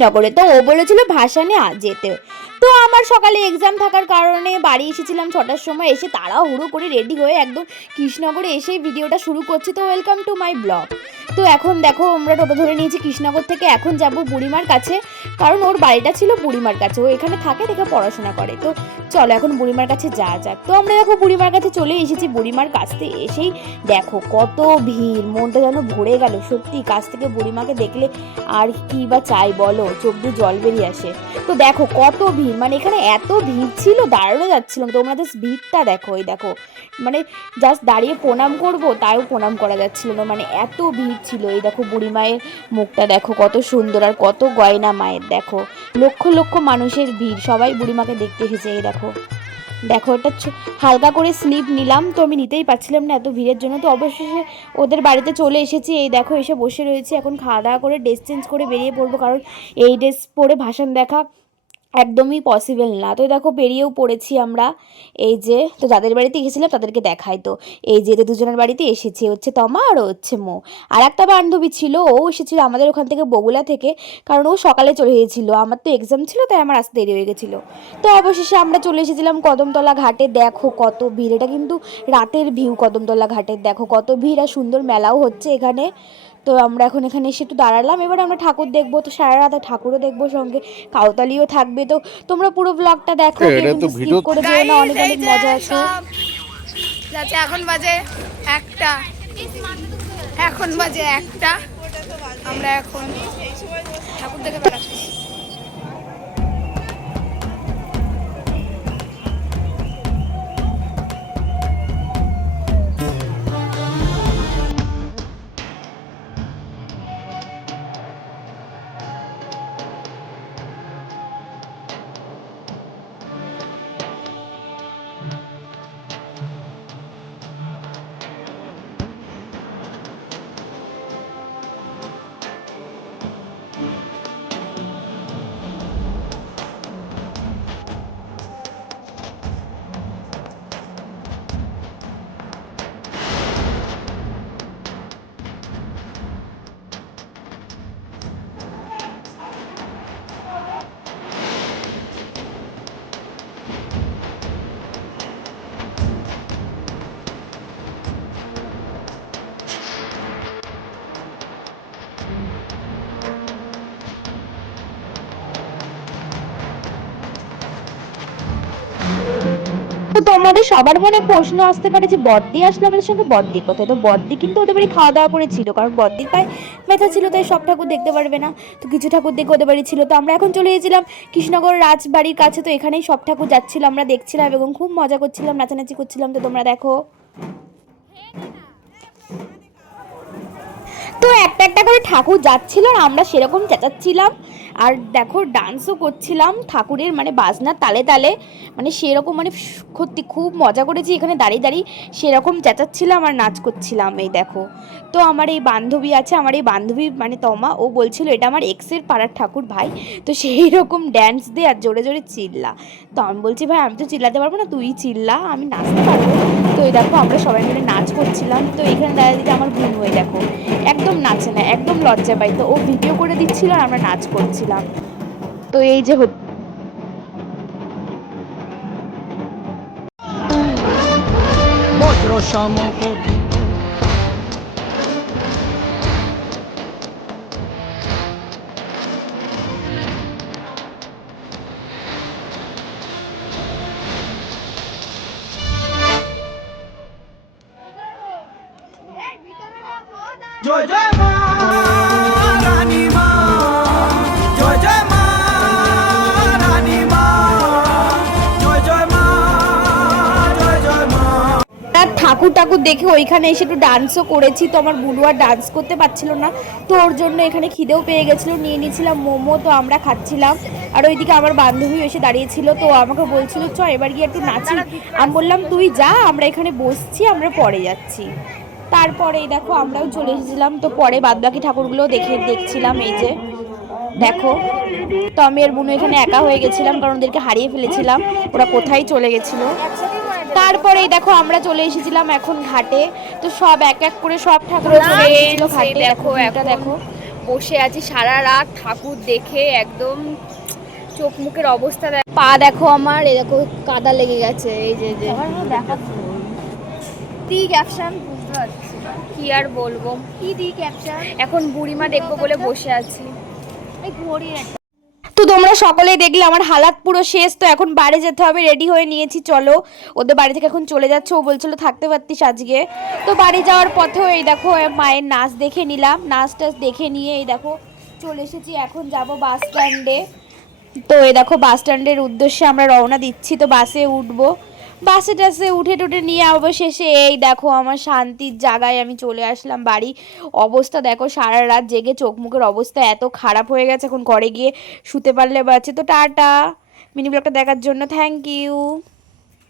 কৃষ্ণনগরে। তো ও বলেছিল ভাসানে যেতে। তো আমার সকালে এক্সাম থাকার কারণে বাড়ি এসেছিলাম 6টার সময়, এসে তাড়াহুড়ো করে রেডি হয়ে একদম কৃষ্ণনগরে এসেই ভিডিওটা শুরু করছি। তো ওয়েলকাম টু মাই ব্লগ। তো এখন দেখো আমরা টোটো ধরে নিয়েছি কৃষ্ণনগর থেকে, এখন যাব বুড়িমার কাছে, কারণ ওর বাড়িটা ছিল বুড়িমার কাছে, ও এখানে থাকে দেখে পড়াশোনা করে। তো চলো এখন বুড়িমার কাছে যাওয়া যাক। তো আমরা দেখো বুড়িমার কাছে চলে এসেছি। বুড়িমার কাছ থেকে এসেই দেখো কত ভিড়, মনটা যেন ভরে গেল সত্যি। কাছ থেকে বুড়িমাকে দেখলে আর কি বা চাই বলো, চোখ দিয়ে জল বেরিয়ে আসে। তো দেখো কত ভিড়, মানে এখানে এত ভিড় ছিল দাঁড়ানো যাচ্ছিল না। তোমরা জাস্ট ভিড়টা দেখো, এই দেখো মানে জাস্ট দাঁড়িয়ে প্রণাম করব তাও প্রণাম করা যাচ্ছিল না, মানে এত ভিড় ছিল। এই দেখো বুড়ি মায়ের মুখটা দেখো কত সুন্দর, আর কত গয়না মায়ের, দেখো লক্ষ লক্ষ মানুষের ভিড়, সবাই বুড়িমাকে দেখতে এসেছে। এই দেখো দেখো এটা হালকা করে স্লিপ নিলাম, তো আমি নিতেই পারছিলাম না এত ভিড়ের জন্য। তো অবশেষে ওদের বাড়িতে চলে এসেছি। এই দেখো এসে বসে রয়েছি, এখন খাওয়া দাওয়া করে ড্রেস চেঞ্জ করে বেরিয়ে পড়বো, কারণ এই ড্রেস পরে ভাসান দেখা একদমই পসিবল না। তো দেখো বেরিয়েও পড়েছি আমরা। এই যে তো যাদের বাড়িতে এসেছিলাম তাদেরকে দেখাই, তো এই যে দুজনের বাড়িতে এসেছি, হচ্ছে তমা আর হচ্ছে মো। আর একটা বান্ধবী ছিল, ও এসেছিল আমাদের ওখান থেকে বগুলা থেকে, কারণ ও সকালে চলে গিয়েছিল, আমার তো এক্সাম ছিল তাই আমার আসতে দেরি হয়ে গেছিলো। তো অবশেষে আমরা চলে এসেছিলাম কদমতলা ঘাটে। দেখো কত ভিড়, এটা কিন্তু রাতের ভিউ কদমতলা ঘাটের, দেখো কত ভিড়, আর সুন্দর মেলাও হচ্ছে এখানে। তো আমরা এখন এখানে এসে একটু দাঁড়ালাম, এবার আমরা ঠাকুর দেখবো, তো সারা রাত ঠাকুরও দেখবো, সঙ্গে কাউতালিও থাকবে। তো তোমরা পুরো ব্লগটা দেখো, কেউ কিন্তু স্কিপ করে যেও না, অনেক অনেক মজা আছে। এখন বাজে একটা, আমরা এখন ঠাকুর দেখে বেড়াচ্ছি। তো তোমাদের সবার মনে প্রশ্ন আসতে পারে যে বড়দি আসলে আমাদের সঙ্গে, বড়দি কোথায়? তো বড়দি কিন্তু ওদের বাড়ি খাওয়া দাওয়া করেছিল, কারণ বড়দির পায়ে ব্যথা ছিল, তাই সব ঠাকুর দেখতে পারবে না। তো কিছু ঠাকুর দেখে ওদের বাড়ি ছিল। তো আমরা এখন চলে গেছিলাম কৃষ্ণনগর রাজবাড়ির কাছে, তো এখানেই সব ঠাকুর যাচ্ছিল, আমরা দেখছিলাম এবং খুব মজা করছিলাম, নাচানাচি করছিলাম। তো তোমরা দেখো, তো একটা একটা করে ঠাকুর যাচ্ছিল আর আমরা সেরকম চেঁচাচ্ছিলাম, আর দেখো ডান্সও করছিলাম ঠাকুরের মানে বাজনার তালে তালে, মানে সেরকম মানে সত্যি খুব মজা করেছি এখানে দাঁড়িয়ে দাঁড়িয়ে, সেরকম চেঁচাচ্ছিলাম আর নাচ করছিলাম। এই দেখো তো আমার এই বান্ধবী আছে, আমার এই বান্ধবী মানে তমা, ও বলছিল এটা আমার এক্সের পাড়ার ঠাকুর ভাই, তো সেই রকম ড্যান্স দে আর জোরে জোরে চিল্লা। তো আমি বলছি ভাই আমি তো চিল্লাতে পারবো না, তুই চিল্লা, আমি নাচতে পারবো। তো এই দেখো আমরা সবাই মিলে নাচ করছিলাম। তো এখানে দাঁড়িয়ে দিতে আমার বোন, হয়ে দেখো একদম নাচে না, একদম লজ্জা পাই। তো ও ভিডিও করে দিচ্ছিল আর আমরা নাচ করছিলাম। তো এই যে বজ্র সমকোটি জয় জয় মা রানী মা, জয় জয় মা রানী মা, জয় জয় মা, জয় জয় মা। ঠাকুর ঠাকুর দেখে ওইখানে এসে একটু ডান্সও করেছি। তো আমার বুলু আর ডান্স করতে পারছিল না, তো ওর জন্য এখানে খিদেও পেয়ে গেছিলো, নিয়ে নিয়েছিলাম মোমো, তো আমরা খাচ্ছিলাম। আর ওইদিকে আমার বান্ধবী এসে দাঁড়িয়েছিল, তো আমাকে বলছিল চ এবার গিয়ে একটু নাচি। আমি বললাম তুই যা, আমরা এখানে বসছি, আমরা পরে যাচ্ছি। তারপরে দেখো আমরাও চলে এসেছিলাম, তো পরে বাদবাকি ঠাকুরগুলো দেখছিলাম। এই যে দেখো, তো আমি আর বুনু এখানে একা হয়ে গেছিলাম, কারণ ওদেরকে হারিয়ে ফেলেছিলাম, ওরা কোথায় চলে গেছিলো। তারপরে দেখো আমরা চলে এসেছিলাম এখন ঘাটে। তো সব এক এক করে সব ঠাকুর চলে এসেছিল ঘাটে। দেখো এটা দেখো বসে আছি সারা রাত ঠাকুর দেখে, একদম চোখ মুখের অবস্থা পা দেখো আমার, এই দেখো কাদা লেগে গেছে, এই যে দেখা দি ক্যাপশন বুঝতে পারছি কি আর বলবো। কি দি ক্যাপশন এখন বুড়িমা দেখবো বলে বসে আছি। এই ঘড়ির একটা তো তোমরা সকলেই দেখলে আমার হালাত পুরো শেষ। তো এখন বাড়ি যেতে হবে, রেডি হয়ে নিয়েছি, চলো ওদের বাড়ি থেকে এখন চলে যাচ্ছে। ও বলছিল থাকতে পারতিস আজকে। তো বাড়ি যাওয়ার পথেও এই দেখো মায়ের নাচ দেখে নিলাম, নাচ টাচ দেখে নিয়ে এই দেখো চলে এসেছি। এখন যাব বাস স্ট্যান্ডে। তো এই দেখো বাস স্ট্যান্ডের উদ্দেশ্যে আমরা রওনা দিচ্ছি। তো বাসে উঠবো, বাসে টাসে উঠে টুটে নিয়ে অবশেষে এই দেখো আমার শান্তির জায়গায় আমি চলে আসলাম বাড়ি। অবস্থা দেখো সারা রাত জেগে চোখ মুখের অবস্থা এত খারাপ হয়ে গেছে, এখন ঘরে গিয়ে শুতে পারলে বাঁচে। তো টাটা, মিনি ব্লগটা দেখার জন্য থ্যাংক ইউ।